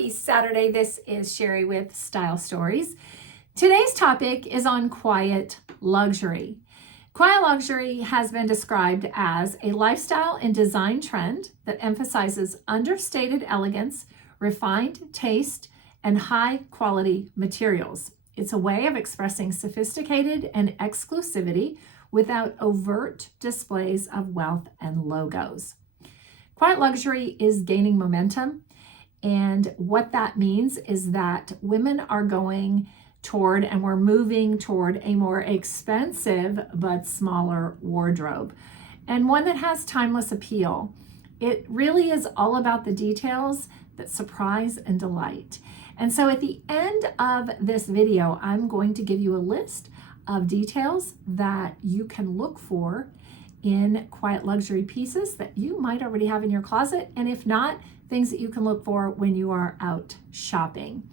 Happy Saturday. This is Shari with Style Stories. Today's topic is on quiet luxury. Quiet luxury has been described as a lifestyle and design trend that emphasizes understated elegance, refined taste, and high quality materials. It's a way of expressing sophisticated and exclusivity without overt displays of wealth and logos. Quiet luxury is gaining momentum. And what that means is that women are going toward, and we're moving toward, a more expensive but smaller wardrobe, and one that has timeless appeal. It really is all about the details that surprise and delight. And so at the end of this video, I'm going to give you a list of details that you can look for in quiet luxury pieces that you might already have in your closet, and if not, things that you can look for when you are out shopping.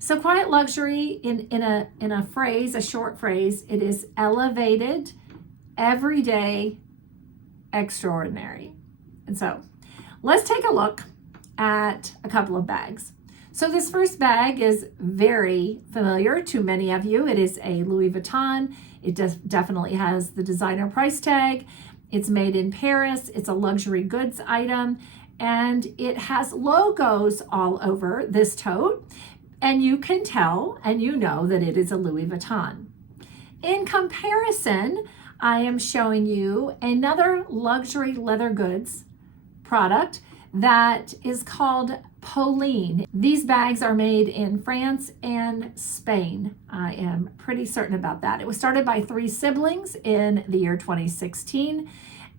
So quiet luxury, in a phrase, a short phrase, it is elevated, everyday, extraordinary. And so let's take a look at a couple of bags. So this first bag is very familiar to many of you. It is a Louis Vuitton. It definitely has the designer price tag. It's made in Paris. It's a luxury goods item, and it has logos all over this tote. And you can tell and you know that it is a Louis Vuitton. In comparison, I am showing you another luxury leather goods product that is called Pauline. These bags are made in France and Spain. I am pretty certain about that. It was started by 3 siblings in the year 2016,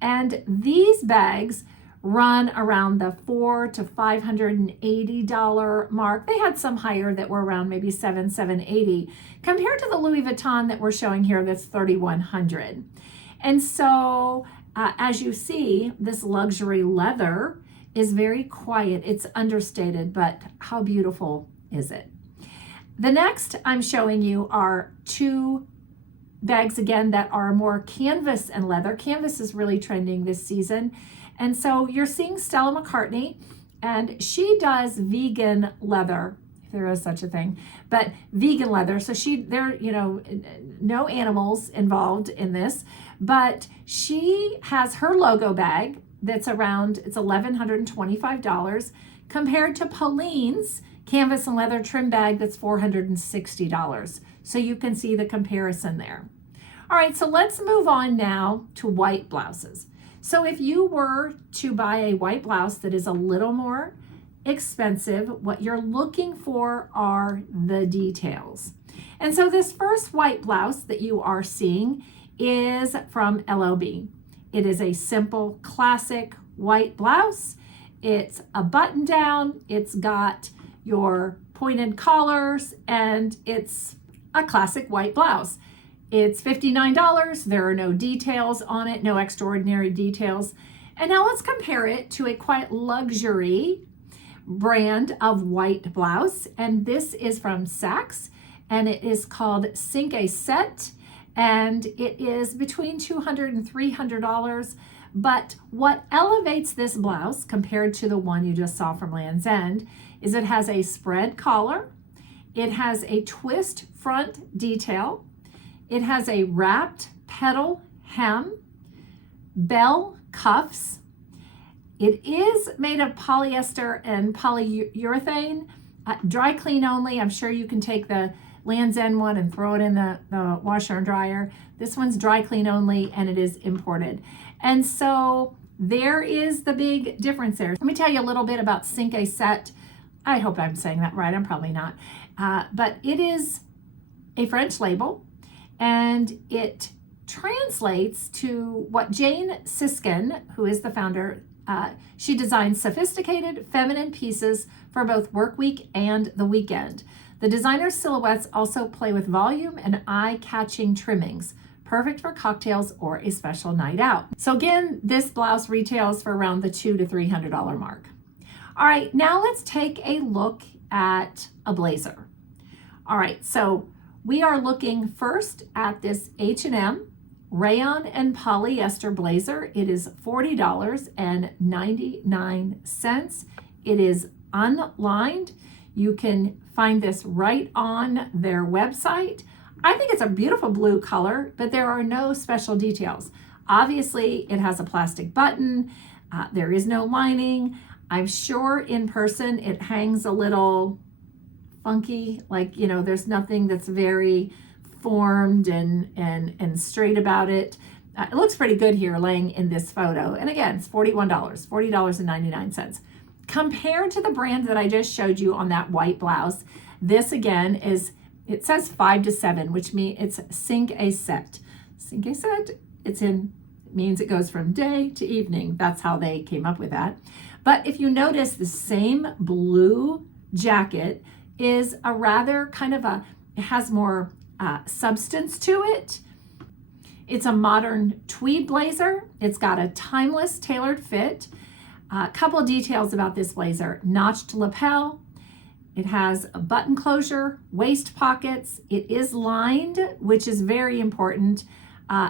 and these bags run around the $400 to $580 mark. They had some higher that were around maybe $780, compared to the Louis Vuitton that we're showing here that's $3,100. And so as you see, this luxury leather is very quiet. It's understated, but how beautiful is it? The next I'm showing you are 2 bags again that are more canvas and leather. Canvas is really trending this season. And so you're seeing Stella McCartney, and she does vegan leather, if there is such a thing, but vegan leather. So no animals involved in this, but she has her logo bag that's around, it's $1,125 compared to Pauline's canvas and leather trim bag that's $460. So you can see the comparison there. All right, so let's move on now to white blouses. So if you were to buy a white blouse that is a little more expensive, what you're looking for are the details. And so this first white blouse that you are seeing is from LLB. It is a simple, classic white blouse. It's a button down. It's got your pointed collars, and it's a classic white blouse. It's $59. There are no details on it, no extraordinary details. And now let's compare it to a quiet luxury brand of white blouse. And this is from Saks, and it is called Cinque Set. And it is between $200 and $300. But what elevates this blouse compared to the one you just saw from Land's End is it has a spread collar. It has a twist front detail. It has a wrapped petal hem, bell cuffs. It is made of polyester and polyurethane, dry clean only. I'm sure you can take the Land's End one and throw it in the washer and dryer. This one's dry clean only, and it is imported. And so there is the big difference there. Let me tell you a little bit about Cinque Set. I hope I'm saying that right. I'm probably not. But it is a French label, and it translates to what Jane Siskin, who is the founder, she designs sophisticated feminine pieces for both work week and the weekend. The designer's silhouettes also play with volume and eye-catching trimmings, perfect for cocktails or a special night out. So again, this blouse retails for around the $200 to $300 mark. All right, now let's take a look at a blazer. All right, so we are looking first at this H&M rayon and polyester blazer. It is $40.99. It is unlined. You can find this right on their website. I think it's a beautiful blue color, but there are no special details. Obviously, it has a plastic button. There is no lining. I'm sure in person it hangs a little funky, like, there's nothing that's very formed and straight about it. It looks pretty good here laying in this photo. And again, it's $41, $40.99. Compared to the brand that I just showed you on that white blouse, this again it says 5 to 7, which means it's cinque set. Cinque set, means it goes from day to evening. That's how they came up with that. But if you notice, the same blue jacket is a rather it has more substance to it. It's a modern tweed blazer. It's got a timeless tailored fit. A couple of details about this blazer: notched lapel. It has a button closure, waist pockets. It is lined, which is very important.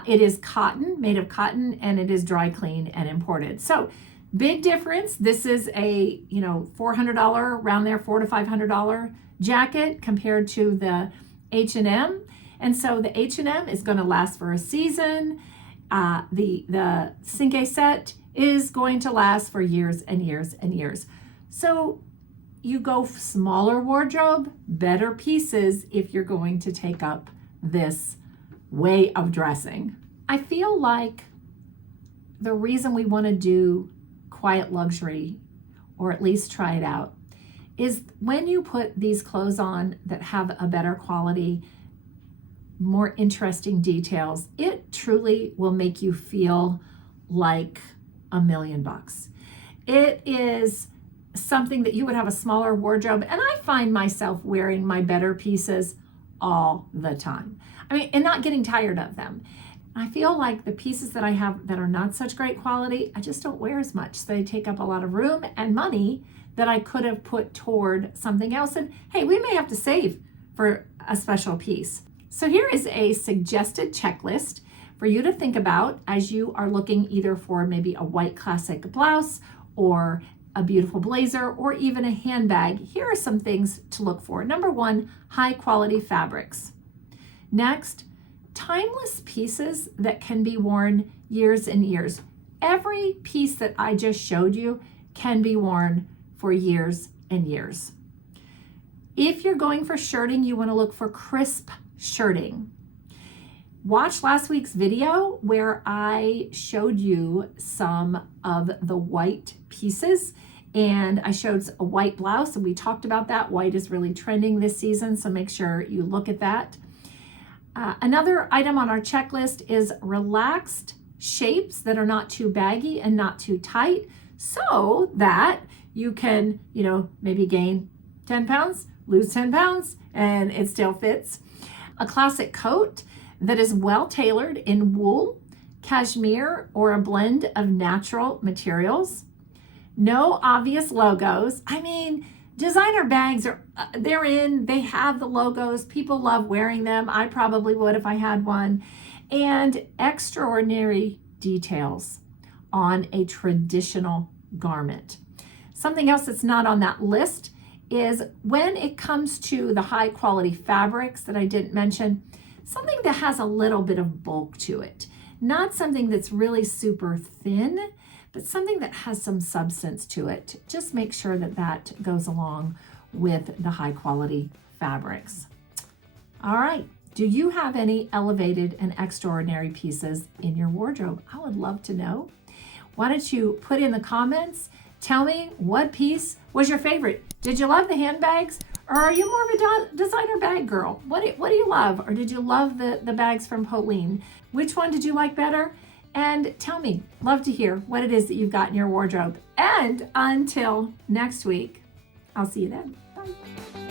It is cotton, made of cotton, and it is dry clean and imported. So big difference. This is a, $400, around there, $400 to $500 jacket compared to the H&M. And so the H&M is going to last for a season. The cinque set is going to last for years and years and years. So you go smaller wardrobe, better pieces if you're going to take up this way of dressing. I feel like the reason we want to do quiet luxury, or at least try it out, is when you put these clothes on that have a better quality, more interesting details, it truly will make you feel like $1 million. It is something that you would have a smaller wardrobe, and I find myself wearing my better pieces all the time. And not getting tired of them. I feel like the pieces that I have that are not such great quality, I just don't wear as much. So they take up a lot of room and money that I could have put toward something else. And hey, we may have to save for a special piece. So here is a suggested checklist for you to think about as you are looking either for maybe a white classic blouse or a beautiful blazer or even a handbag. Here are some things to look for. Number one, high quality fabrics. Next, timeless pieces that can be worn years and years. Every piece that I just showed you can be worn for years and years. If you're going for shirting, you want to look for crisp shirting. Watch last week's video where I showed you some of the white pieces, and I showed a white blouse, and we talked about that. White is really trending this season, so make sure you look at that. Another item on our checklist is relaxed shapes that are not too baggy and not too tight, so that you can, maybe gain 10 pounds, lose 10 pounds, and it still fits. A classic coat that is well tailored in wool, cashmere, or a blend of natural materials. No obvious logos. Designer bags they have the logos. People love wearing them. I probably would if I had one. And extraordinary details on a traditional garment. Something else that's not on that list is when it comes to the high quality fabrics that I didn't mention, something that has a little bit of bulk to it. Not something that's really super thin, but something that has some substance to it. Just make sure that that goes along with the high quality fabrics. All right, do you have any elevated and extraordinary pieces in your wardrobe? I would love to know. Why don't you put in the comments, tell me what piece was your favorite. Did you love the handbags, or are you more of a designer bag girl? What do you love? Or did you love the bags from Pauline? Which one did you like better? And tell me, love to hear what it is that you've got in your wardrobe. And until next week, I'll see you then. Bye.